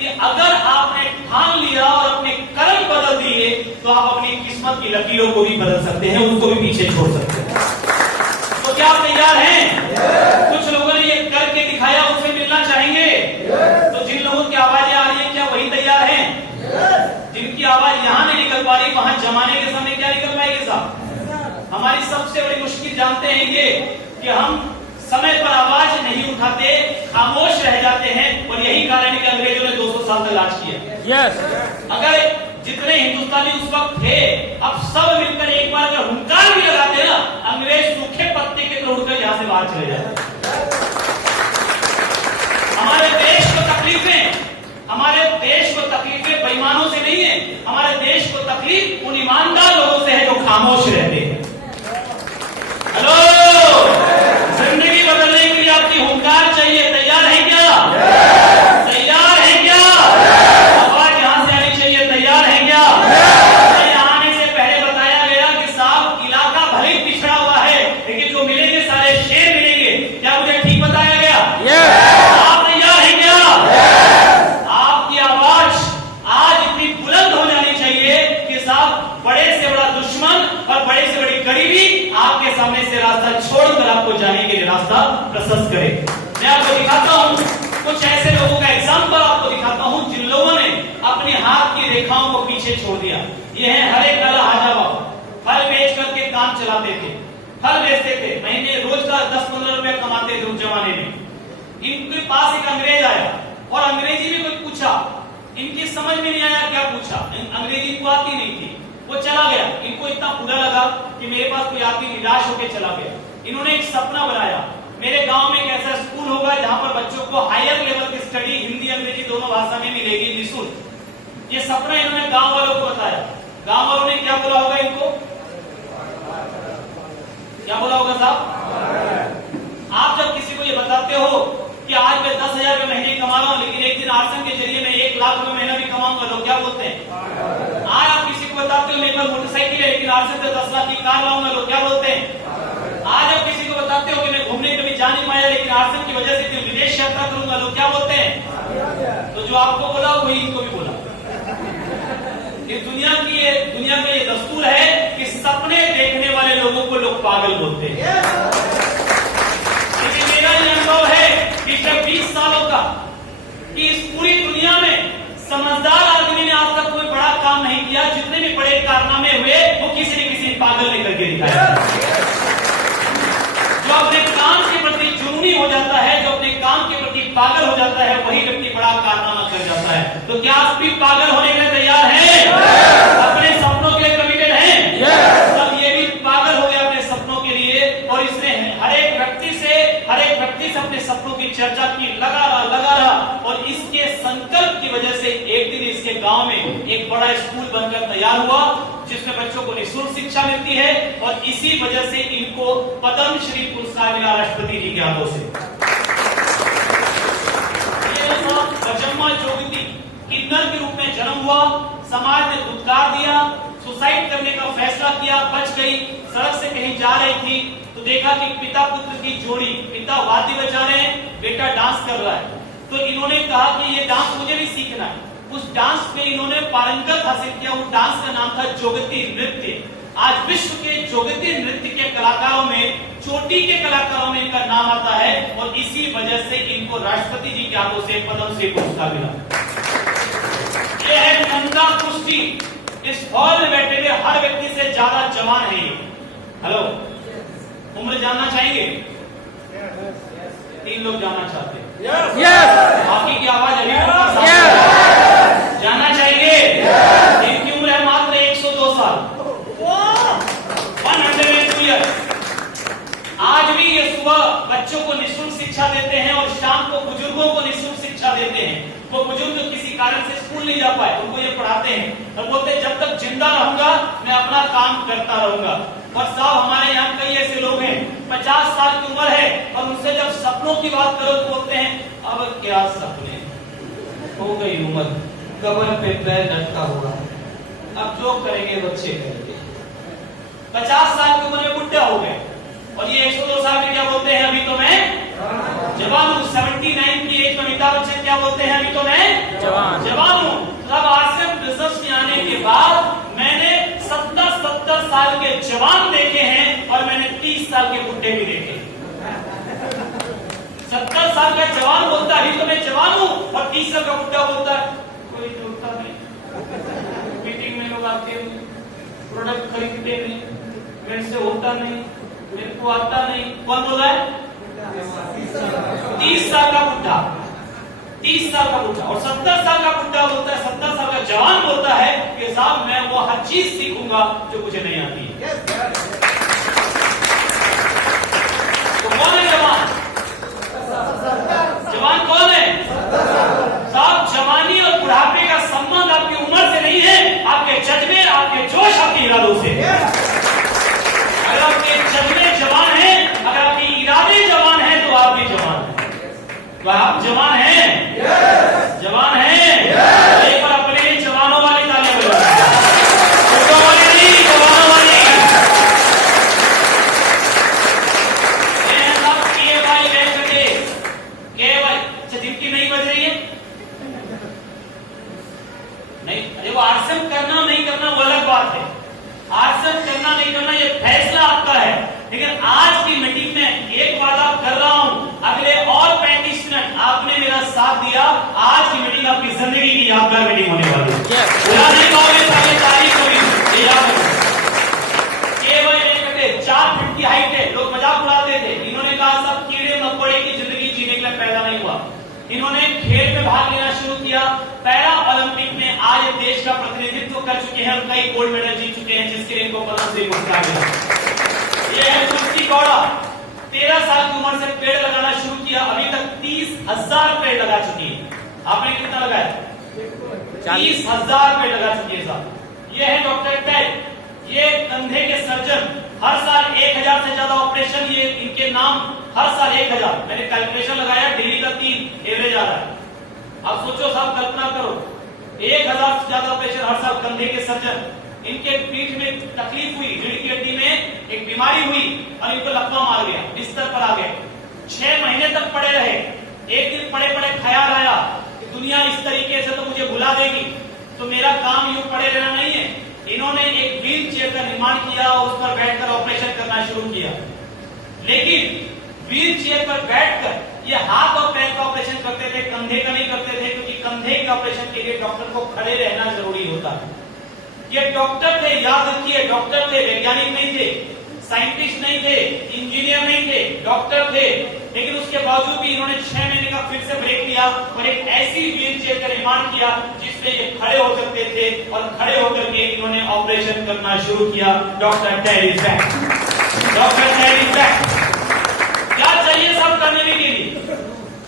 कि अगर आपने ठान लिया और अपने कर्म बदल दिए तो आप अपनी किस्मत की लकीरों को भी बदल सकते हैं, उसको भी पीछे छोड़ सकते हैं। तो क्या आप तैयार हैं? कुछ लोगों ने ये करके दिखाया, उससे मिलना चाहेंगे? तो जिन लोगों की आवाजें आ रही है क्या वही तैयार हैं? जिनकी आवाज यहां नहीं निकल पा रही वहां जमाने के सामने क्या निकल पाएगी साहब? हमारी सबसे बड़ी मुश्किल जानते हैं ये कि हम समय पर आवाज नहीं उठाते, खामोश रह जाते हैं, और यही कारण है कि अंग्रेजों ने 200 साल तक राज किया। अगर जितने हिंदुस्तानी उस वक्त थे अब सब मिलकर एक बार अगर हुंकार भी लगाते ना, अंग्रेज सूखे पत्ते के तरह उड़कर यहां से बाहर चले जाते। हमारे देश को तकलीफें बेईमानों से नहीं है, हमारे देश को तकलीफ उन ईमानदार लोगों से है जो खामोश रहते हैं। हेलो, जिंदगी बदलने के लिए आपकी हुंकार चाहिए, तैयार है क्या? तैयार है क्या? आवाज यहां से आनी चाहिए, तैयार है क्या? यहां आने से पहले बताया गया कि साहब इलाका भले ही पिछड़ा हुआ है लेकिन जो मिलेंगे सारे शेर मिलेंगे। क्या मुझे ठीक बताया गया? आप तैयार है क्या? आपकी आवाज आज इतनी बुलंद हो जानी चाहिए कि साहब बड़े से बड़ा दुश्मन और बड़े से बड़ी गरीबी आपके सामने से रास्ता छोड़कर आपको जाने के लिए रास्ता प्रशस्त करे। मैं आपको दिखाता हूं कुछ ऐसे लोगों का एग्जाम्पल, आपको दिखाता हूं जिन लोगों ने अपने हाथ की रेखाओं को पीछे छोड़ दिया। ये है हरे कला हाजा बाबू, फल बेच करके काम चलाते थे, फल बेचते थे, महीने रोज का 10-15 रुपया कमाते थे उस जमाने में। इनके पास एक अंग्रेज आया और अंग्रेजी में कुछ पूछा, इनकी समझ में नहीं आया क्या पूछा, अंग्रेजी इनको आती नहीं थी, वो चला गया। इनको इतना बुरा लगा कि मेरे पास कोई आदमी निराश होकर चला गया। इन्होंने एक सपना बनाया, मेरे गांव में एक ऐसा स्कूल होगा जहां पर बच्चों को हायर लेवल की स्टडी हिंदी अंग्रेजी दोनों भाषा में मिलेगी निःशुल्क। ये सपना इन्होंने गांव वालों को बताया। गांव वालों ने क्या बोला होगा इनको? क्या बोला होगा साहब? आप जब किसी को ये बताते हो कि आज मैं 10,000 रुपए महीने कमा रहा हूं लेकिन एक दिन आरसन के जरिए मैं 1 लाख रुपए महीना भी कमाऊंगा, लोग क्या बोलते हैं? आज आप किसी को बताते हो मेरे पास मोटरसाइकिल है लेकिन आरसन से 10 लाख की कार लाऊंगा, लोग क्या बोलते हैं? आज आप किसी को बताते हो कि मैं घूमने कभी जा नहीं पाया लेकिन आरसन की वजह से विदेश यात्रा करूंगा, लोग क्या बोलते हैं? तो जो आपको बोला वही इनको भी बोला। इस दुनिया का ये दस्तूर है कि सपने देखने वाले लोगों को लोग पागल बोलते हैं। लेकिन मेरा ये अनुभव है पिछले 20 सालों का कि इस पूरी दुनिया में समझदार आदमी ने आज तक कोई बड़ा काम नहीं किया। जितने भी बड़े कारनामे हुए वो किसी न किसी पागल ने करके दिखाया। जो अपने काम के प्रति जुनूनी हो जाता है, जो अपने काम के प्रति पागल हो जाता है, वही व्यक्ति बड़ा कारनामा कर जाता है। तो क्या आप भी पागल होने के लिए तैयार हैं? अपने सपनों के लिए कमिटेड हैं? सब ये भी पागल हो गया अपने सपनों के लिए और इसने हर एक व्यक्ति से अपने सपनों की चर्चा की, लगा रहा और इसके संकल्प की वजह से एक दिन इसके गांव में एक बड़ा स्कूल बनकर तैयार हुआ जिसमें बच्चों को निःशुल्क शिक्षा मिलती है और इसी वजह से इनको पद्मश्री पुरस्कार मिला राष्ट्रपति जी के हाथों से। बचम्मा जोगती किन्नर के रूप में जन्म हुआ, समाज ने धुतकार दिया, सुसाइड करने का फैसला किया, बच गई। सड़क से कहीं जा रही थी तो देखा कि पिता पुत्र की जोड़ी, पिता वाद्य बजा रहे हैं, बेटा डांस कर रहा है। तो इन्होंने कहा कि ये डांस मुझे भी सीखना है। उस डांस में इन्होंने पारंगत हासिल किया। उस डांस का नाम था जोगती नृत्य। आज विश्व के जोगती नृत्य के कलाकारों में, चोटी के कलाकारों में इनका नाम आता है और इसी वजह से इनको राष्ट्रपति जी के हाथों से पद्मश्री पुरस्कार मिला। यह है नंदा कुश्ती। इस हॉल में बैठे हुए हर व्यक्ति से ज्यादा जवान है ये। हेलो, उम्र जानना चाहेंगे? 3 लोग जानना चाहते हैं। बाकी की आवाज अभी जानना चाहेंगे? इनकी उम्र है मात्र 102 साल, 102 ईयर्स। आज भी ये सुबह बच्चों को निःशुल्क शिक्षा देते हैं और शाम को बुजुर्गों को निःशुल्क शिक्षा देते हैं। वो बुजुर्ग जो किसी कारण से स्कूल नहीं जा पाए उनको ये पढ़ाते हैं और बोलते हैं जब तक जिंदा रहूंगा मैं अपना काम करता रहूंगा। और साहब हमारे यहाँ कई ऐसे लोग हैं 50 साल की उम्र है और उनसे जब सपनों की बात करो तो बोलते हैं अब क्या सपने, हो गई उम्र, कब्र पे पैर लटका हुआ, अब जो करेंगे बच्चे करेंगे। 50 साल की उम्र में बुढ़ा हो गए और ये 102 साल में क्या बोलते हैं अभी तो मैं जवान हूं। 79 की एज में अमिताभ बच्चन क्या बोलते हैं अभी तो मैं जवान हूँ। तब आरसीएम बिजनेस में आने के बाद मैंने 70 साल के जवान देखे हैं और मैंने 30 साल के बुढ़े भी देखे। 70 साल का जवान बोलता है तो मैं जवान हूँ, और 30 साल का बुढ़ा बोलता है कोई जोड़ता नहीं, मीटिंग में लोग आते हैं, प्रोडक्ट खरीदते नहीं, मेरे से होता नहीं, मेरे को आता नहीं। कौन बोल रहा है? 30 साल का बुढ़ा, 30 साल का बुढ़ा। और 70 साल का बुढ़ा बोलता है, 70 साल का जवान बोलता है कि साहब मैं वो हर चीज सीखूंगा जो मुझे नहीं आती है। तो कौन है जवान? जवान कौन है? साहब जवानी और बुढ़ापे का संबंध आपकी उम्र से नहीं है, आपके जज्बे, आपके जोश, आपके इरादों से। अगर आपके जज्बे जवान हैं, अगर आपके इरादे जवान हैं, तो आप भी जवान हैं। तो आप जवान हैं? जवान हैं? एक बार अपने लिए जवानों वाली तालियां बजाओ, वाली नहीं, जवानों वाली। जिनकी नहीं बज रही है नहीं, अरे वो आरसीएम करना नहीं करना वो अलग बात है। आरसीएम करना नहीं करना ये फैसला आपका है, लेकिन आज की मीटिंग में एक वादा कर रहा हूं, अगले और 35 मिनट आपने मेरा साथ दिया, आज की मीटिंग आपकी जिंदगी की यादगार मीटिंग होने वाली है। बुरा नहीं कहोगे, सारी तारीफ होगी, ये याद रखो। केवल 4 फीट की हाइट है, लोग मजाक उड़ाते थे। इन्होंने कहा सब कीड़े मकोड़े की जिंदगी जीने के लिए पैदा नहीं हुआ। इन्होंने खेल में भाग लेना शुरू किया, पैरा ओलंपिक में आज देश का प्रतिनिधित्व कर चुके हैं, कई गोल्ड मेडल जीत चुके हैं, जिसके लिए इनको पद्मश्री पुरस्कार मिला। ये है तुलसी गौड़ा, 13 साल की उम्र से पेड़ लगाना शुरू किया, अभी तक 30,000 पेड़ लगा चुकी है। आपने कितना लगाया? 30,000 पेड़ लगा चुकी है साहब। ये है डॉक्टर टैग, ये कंधे के सर्जन, हर साल 1000 से ज्यादा ऑपरेशन, ये इनके नाम हर साल 1000। मैंने कैलकुलेशन लगाया, डेली का 3 एवरेज आ रहा है। अब सोचो साहब, कल्पना करो 1000 से ज्यादा ऑपरेशन हर साल, कंधे के सर्जन। इनके पीठ में तकलीफ हुई, रीढ़ की हड्डी में एक बीमारी हुई और इनको लकवा मार गया, बिस्तर पर आ गए, 6 महीने तक पड़े रहे। एक दिन पड़े पड़े ख्याल आया कि दुनिया इस तरीके से तो मुझे भुला देगी, तो मेरा काम यूं पड़े रहना नहीं है। इन्होंने एक व्हील चेयर का निर्माण किया और उस पर बैठकर ऑपरेशन करना शुरू किया। लेकिन व्हील चेयर पर बैठकर ये हाथ और पैर का ऑपरेशन करते थे, कंधे का नहीं करते थे, क्योंकि कंधे के ऑपरेशन के लिए डॉक्टर को खड़े रहना जरूरी होता है। ये डॉक्टर थे, याद रखिए, डॉक्टर थे, वैज्ञानिक नहीं थे, साइंटिस्ट नहीं थे, इंजीनियर नहीं थे, डॉक्टर थे। लेकिन उसके बावजूद भी इन्होंने 6 महीने का फिर से ब्रेक लिया और एक ऐसी व्हील चेयर का निर्माण किया जिससे ये खड़े हो सकते थे, और खड़े होकर के इन्होंने ऑपरेशन करना शुरू किया। Doctor tag is back, doctor tag is back. क्या चाहिए साहब करने के लिए?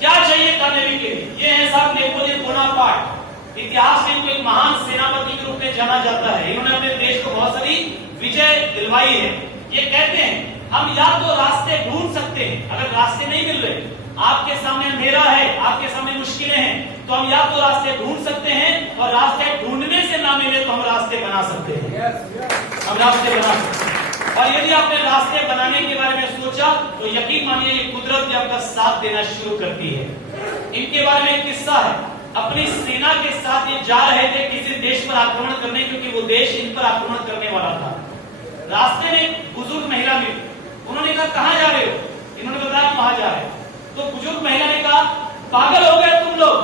क्या चाहिए करने के लिए? ये है साहब नेपोलियन बोनापार्ट। इतिहास में इनको एक महान सेनापति के रूप में जाना जाता है। इन्होंने अपने देश को बहुत सारी विजय दिलवाई है। ये कहते हैं हम या तो रास्ते ढूंढ सकते हैं, अगर रास्ते नहीं मिल रहे, आपके सामने अंधेरा है, आपके सामने मुश्किलें हैं, तो हम या तो रास्ते ढूंढ सकते हैं, और रास्ते ढूंढने से ना मिले तो हम रास्ते बना सकते हैं। हम रास्ते बना सकते हैं। और यदि आपने रास्ते बनाने के बारे में सोचा तो यकीन मानिए ये कुदरत भी आपका साथ देना शुरू करती है। इनके बारे में एक किस्सा है, अपनी सेना के साथ ये जा रहे थे किसी देश पर आक्रमण करने, क्योंकि वो देश इन पर आक्रमण करने वाला था। रास्ते में बुजुर्ग महिला मिली, उन्होंने कहा कहां जा रहे हो? इन्होंने बताया वहां जा रहे। तो बुजुर्ग महिला ने कहा पागल हो गए तुम लोग,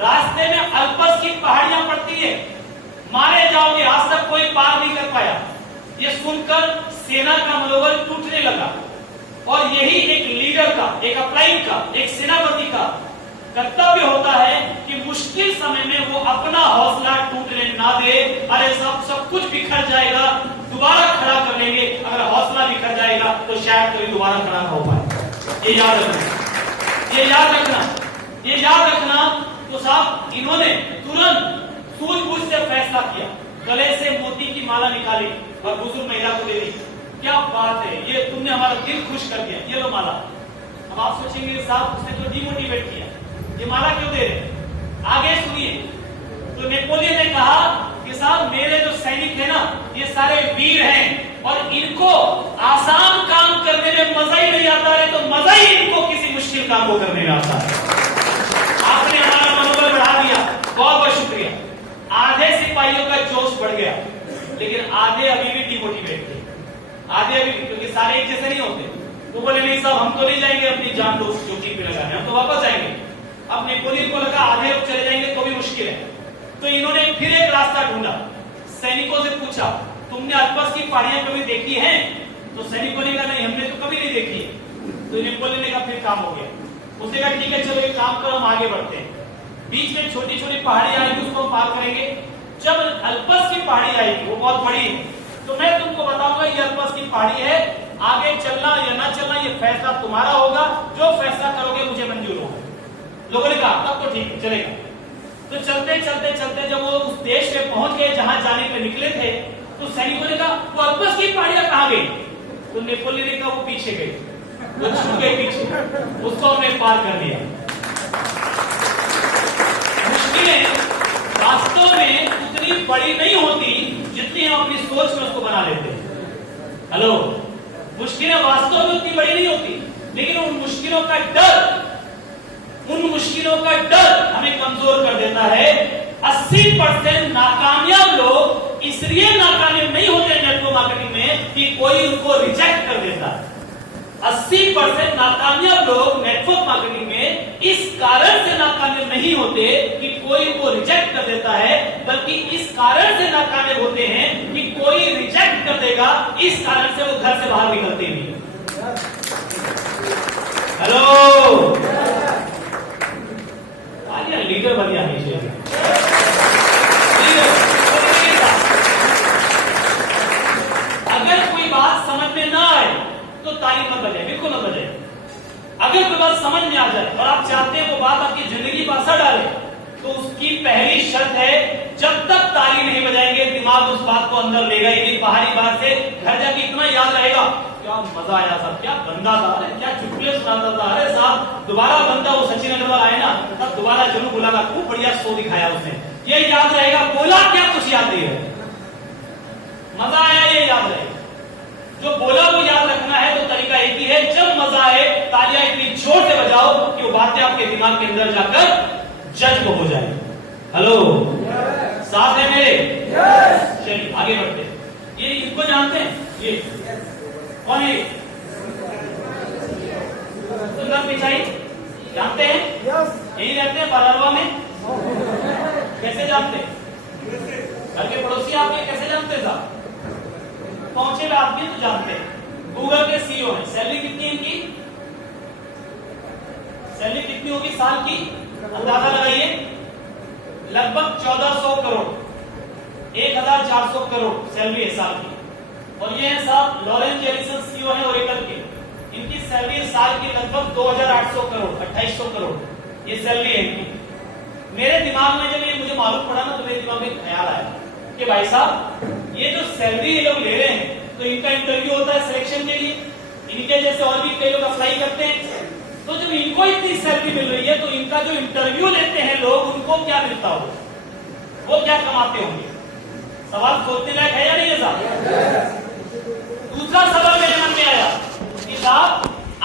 रास्ते में अल्पस की पहाड़ियां पड़ती है, मारे जाओगे, आज तक कोई पार नहीं कर पाया। ये सुनकर सेना का मनोबल टूटने लगा, और यही एक लीडर का, एक अप्लाइन का, एक सेनापति का कर्तव्य होता है कि मुश्किल समय में वो अपना हौसला टूटने ना दे। अरे सब कुछ बिखर जाएगा, दोबारा खड़ा कर लेंगे। अगर हौसला बिखर जाएगा तो शायद कभी दोबारा खड़ा ना हो पाए। ये याद रखना, ये याद रखना, ये याद रखना। तो साहब इन्होंने तुरंत सूझबूझ से फैसला किया, गले से मोती की माला निकाली और बुजुर्ग महिला को दे दी। क्या बात है, ये तुमने हमारा दिल खुश कर दिया, ये लो माला। अब आप सोचेंगे साहब उसने तो डिमोटिवेट किया, ये माला क्यों दे रहे? आगे सुनिए। तो नेपोलियन ने कहा कि साहब मेरे जो सैनिक है ना, ये सारे वीर हैं, और इनको आसान काम करने में मजा ही नहीं आता है, तो मजा ही इनको किसी मुश्किल काम को करने में आता है। आपने हमारा मनोबल बढ़ा दिया, ऐसे नहीं होते। वो बोले नहीं साहब हम तो नहीं जाएंगे अपनी जान जोखिम पे लगाने, हम तो वापस आएंगे। अब नेपोलियन को लगा आधे लोग चले जाएंगे तो भी मुश्किल है, तो इन्होंने फिर एक रास्ता ढूंढा। सैनिकों से पूछा तुमने अल्पस की पहाड़ियां कभी देखी हैं? तो सैनिकों ने कहा नहीं हमने तो कभी नहीं देखी है। तो नेपोलियन ने कहा फिर काम हो गया। उसने कहा ठीक है चलो एक काम करो हम आगे बढ़ते हैं। बीच में छोटी छोटी पहाड़ी आएगी उसको पार करेंगे। जब अल्पस की पहाड़ी आएगी वो बहुत बड़ी है, तो मैं तुमको बताऊंगा ये अल्पस की पहाड़ी है, आगे चलना या ना चलना ये फैसला तुम्हारा होगा, जो फैसला करोगे मुझे मंजूर होगा। लोगों ने कहा तब तो ठीक है चलेगा। तो चलते चलते चलते जब वो उस देश में पहुंच गए जहां जाने के निकले थे, तो सैनिकों ने कहा वो अल्पस की पहाड़ियां कहां गई? तो नेपोलियन ने कहा वो पीछे गई, वो छूट गई पीछे, उसको हमने पार कर दिया। मुश्किलें वास्तव में उतनी बड़ी नहीं होती जितनी हम अपनी सोच में उसको बना लेते हैं। हेलो, मुश्किलें वास्तव में उतनी बड़ी नहीं होती, लेकिन उन मुश्किलों का डर हमें कमजोर कर देता है। 80% नाकामयाब लोग इसलिए नाकामयाब नहीं होते नेटवर्क मार्केटिंग में कि कोई उनको रिजेक्ट कर देता है। 80% नाकामयाब लोग नेटवर्क मार्केटिंग में इस कारण से नाकामयाब नहीं होते कि कोई उनको रिजेक्ट कर देता है, बल्कि इस कारण से नाकामयाब होते हैं कि कोई रिजेक्ट कर देगा, इस कारण से वो घर से बाहर निकलते नहीं। हेलो, लीडर बढ़िया लीजिए। अगर कोई बात समझ में ना आए तो ताली मत बजाए, बिल्कुल मत बजाए। अगर कोई बात समझ में आ जाए और आप चाहते हैं वो बात आपकी जिंदगी पर असर डाले, तो उसकी पहली शर्त है जब तक ताली नहीं बजाएंगे दिमाग उस बात को अंदर लेगा ही नहीं। बाहरी बात से घर जाके इतना याद रहेगा क्या मजा आया साहब, क्या बंदा था, अरे क्या चुटकुले सुनाता था, अरे साहब दोबारा बंदा वो सचिन अग्रवाल आए ना तब दोबारा जरूर बुलाना, खूब बढ़िया शो दिखाया उसने, ये याद रहेगा। बोला क्या कुछ याद नहीं है, मजा आया ये याद रहेगा। जो बोला वो याद रखना है तो तरीका एक ही है, जब मजा आए तालियां इतनी जोर से बजाओ कि वो बातें आपके दिमाग के अंदर जाकर जज्ब हो जाए। हेलो, साथ है मेरे? चलिए आगे बढ़ते। ये इनको जानते हैं? ये कौन है? सुंदर पिचाई जानते हैं? यही रहते हैं बरारवा में। कैसे जानते? घर के पड़ोसी आपके कैसे जानते साहब? पहुंचे हुए आदमी तो जानते हैं। गूगल के सीईओ हैं। सैलरी कितनी है इनकी? सैलरी कितनी होगी साल की? अंदाजा लगाइए। लगभग 1400 करोड़, 1400 करोड़ सैलरी है साल की। और ये है साहब लॉरेंस जेरिसन सीईओ है ओरेकल के। इनकी सैलरी साल की लगभग 2800 करोड़, 2800 करोड़ ये सैलरी है इनकी। मेरे दिमाग में जब ये मुझे मालूम पड़ा ना तो मेरे दिमाग में एक ख्याल आया कि भाई साहब ये जो सैलरी ये लोग ले रहे हैं तो इनका इंटरव्यू होता है सिलेक्शन के लिए, इनके जैसे और भी कई लोग अप्लाई करते हैं। तो जब इनको इतनी सैलरी मिल रही है तो इनका जो इंटरव्यू लेते हैं लोग, उनको क्या मिलता होगा, वो क्या कमाते होंगे? सवाल सोचने लायक है या नहीं है साहब? दूसरा सवाल मेरे मन में आया कि साहब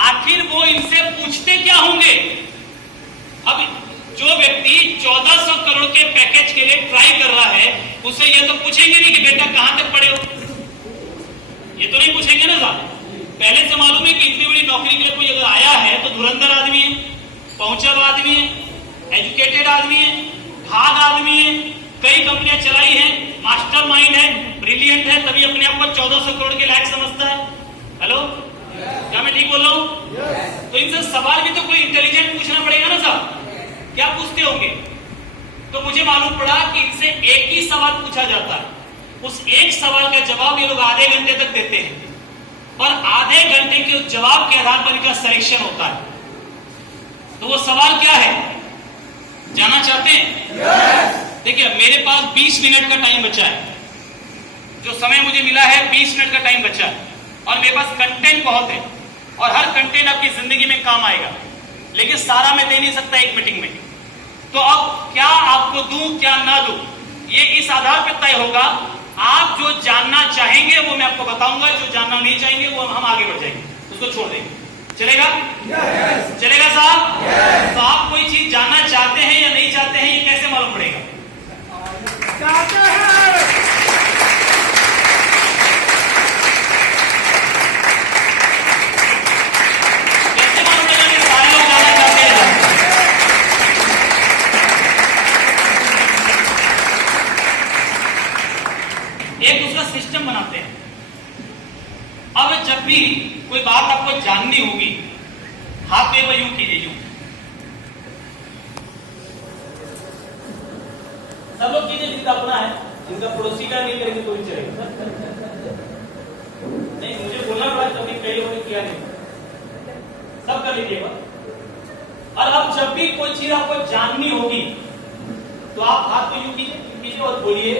आखिर वो इनसे पूछते क्या होंगे? अब जो व्यक्ति 1400 करोड़ के पैकेज के लिए ट्राई कर रहा है उससे ये तो पूछेंगे नहीं कि बेटा कहां तक पढ़े हो, ये तो नहीं पूछेंगे ना साहब। पहले से मालूम है कि इतनी बड़ी नौकरी के लिए कोई अगर आया है तो धुरंधर आदमी है, पहुंचा हुआ आदमी है, एजुकेटेड आदमी है, भाग आदमी है, कई कंपनियां चलाई हैं, मास्टरमाइंड है, ब्रिलियंट है, तभी अपने आप को 1400 करोड़ के लायक समझता है। हेलो, क्या मैं ठीक बोल रहा हूं? तो इनसे सवाल भी तो कोई इंटेलिजेंट पूछना पड़ेगा ना साहब। क्या पूछते होंगे? तो मुझे मालूम पड़ा कि इनसे एक ही सवाल पूछा जाता है, उस एक सवाल का जवाब ये लोग आधे घंटे तक देते हैं और आधे घंटे के उस जवाब के आधार पर इनका सिलेक्शन होता है। तो वो सवाल क्या है, जानना चाहते हैं? देखिए मेरे पास 20 मिनट का टाइम बचा है, जो समय मुझे मिला है 20 मिनट का टाइम बचा है और मेरे पास कंटेंट बहुत है और हर कंटेंट आपकी जिंदगी में काम आएगा, लेकिन सारा मैं दे नहीं सकता एक मीटिंग में। तो अब क्या आपको दूं क्या ना दूं, ये इस आधार पर तय होगा। आप जो जानना चाहेंगे वो मैं आपको बताऊंगा, जो जानना नहीं चाहेंगे वो हम आगे बढ़ जाएंगे, उसको छोड़ देंगे। चलेगा? चलेगा साहब? तो आप कोई चीज जानना चाहते हैं या नहीं चाहते हैं, ये कैसे मालूम पड़ेगा? चाहते हैं। जब भी कोई बात आपको जाननी होगी, हाथ में यूं कीजिए, यूं सब लोग कीजिए, जिनका अपना है, जिनका पड़ोसी का नहीं करेंगे तो भी चलेगा। नहीं, मुझे बोलना पड़ा, कभी कई लोगों ने किया नहीं, सब कर लीजिएगा। और अब जब भी कोई चीज आपको जाननी होगी तो आप हाथ को यूं कीजिए और बोलिए,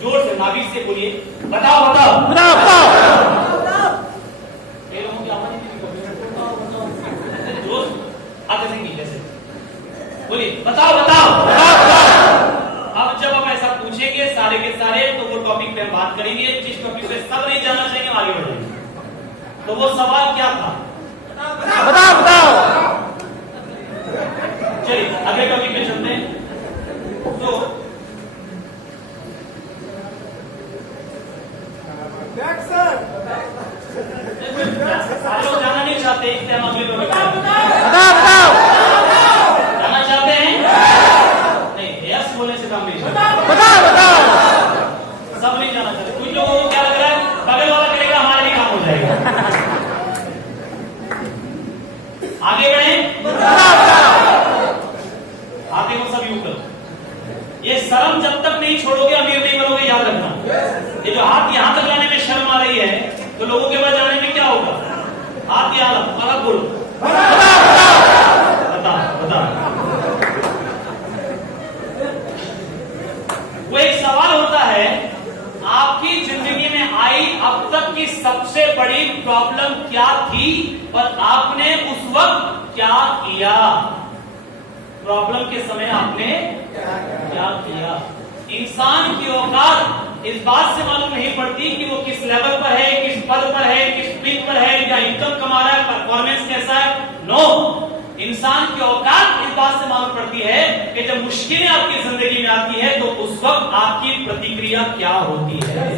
जोर से नाभि से बोलिए, बताओ बताओ बताओ बताओ। कई लोगों की आवाज नहीं जोर आगे से नीचे से बोलिए, बताओ बताओ बताओ। अब जब हम ऐसा पूछेंगे सारे के सारे, तो वो टॉपिक पे हम बात करेंगे। जिस टॉपिक पे सब नहीं जानना चाहिए आगे बढ़ेंगे। तो वो सवाल क्या था? बताओ बताओ। चलिए अगले टॉपिक पे चलते हैं। तो सारे लोग जाना नहीं चाहते, इसलिए हम अगले टॉपिक बताओ जाना चाहते हैं। नहीं, यस बोलने से काम नहीं चलता। बताओ बताओ। सब नहीं जाना चाहते। कुछ लोगों को क्या लग रहा है, बगल वाला करेगा हमारा भी काम हो जाएगा। आगे बढ़े, आगे को सब यूं करो। ये शर्म जब तक नहीं छोड़ोगे अमीर नहीं बनोगे, याद रखना। ये जो हाथ यहां तक लाने में शर्म आ रही है, तो लोगों के पास जाने में क्या होगा? हाथ यहां लो, अलग बोलो, बताओ बताओ। वो एक सवाल होता है, आपकी जिंदगी में आई अब तक की सबसे बड़ी प्रॉब्लम क्या थी और आपने उस वक्त क्या किया? प्रॉब्लम के समय आपने क्या किया? इंसान की औकात इस बात से मालूम नहीं पड़ती कि वो किस लेवल पर है, किस पद पर है, किस पीक पर है, या इनकम कमा रहा है, परफॉर्मेंस कैसा है। नो, इंसान की औकात इस बात से मालूम पड़ती है कि जब मुश्किलें आपकी जिंदगी में आती है तो उस वक्त आपकी प्रतिक्रिया क्या होती है।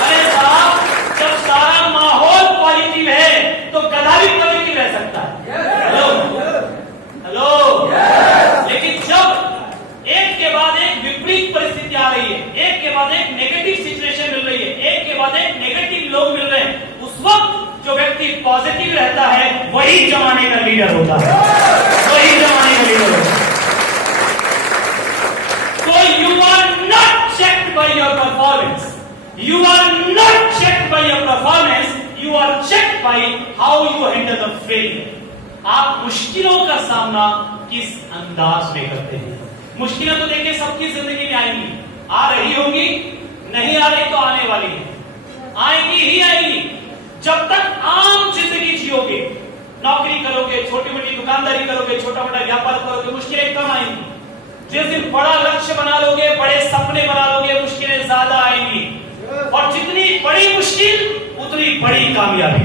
अरे साहब, जब सारा माहौल पॉजिटिव है तो गधा भी पॉजिटिव रह सकता है। हेलो हेलो, लेकिन जब एक के बाद एक विपरीत परिस्थिति आ रही है, एक के बाद एक नेगेटिव सिचुएशन मिल रही है, एक के बाद एक नेगेटिव लोग मिल रहे हैं, उस वक्त जो व्यक्ति पॉजिटिव रहता है वही जमाने का लीडर होता है, वही जमाने का लीडर होता है। So you are not checked by your performance. You are not checked by your performance. You are checked by how you handle the failure. आप मुश्किलों का सामना किस अंदाज में करते हैं? मुश्किलें तो देखिए सबकी जिंदगी में आएंगी, आ रही होंगी, नहीं आ रही तो आने वाली है, आएंगी ही आएंगी। जब तक आम जिंदगी जियोगे, नौकरी करोगे, छोटी मोटी दुकानदारी करोगे, छोटा मोटा व्यापार करोगे, मुश्किलें कम आएंगी। जिस दिन बड़ा लक्ष्य बना लोगे, बड़े सपने बना लोगे, मुश्किलें ज्यादा आएंगी। और जितनी बड़ी मुश्किल उतनी बड़ी कामयाबी।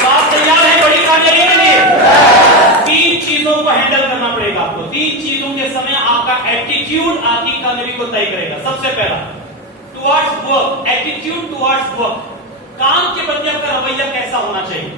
तो आप तैयार हैं बड़ी कामयाबी के लिए? तीन चीजों को हैंडल करना पड़ेगा आपको। तीन चीजों के समय आपका एटीट्यूड आपकी कामयाबी को तय करेगा। सबसे पहला, towards work, attitude towards work. काम के प्रति आपका रवैया कैसा होना चाहिए?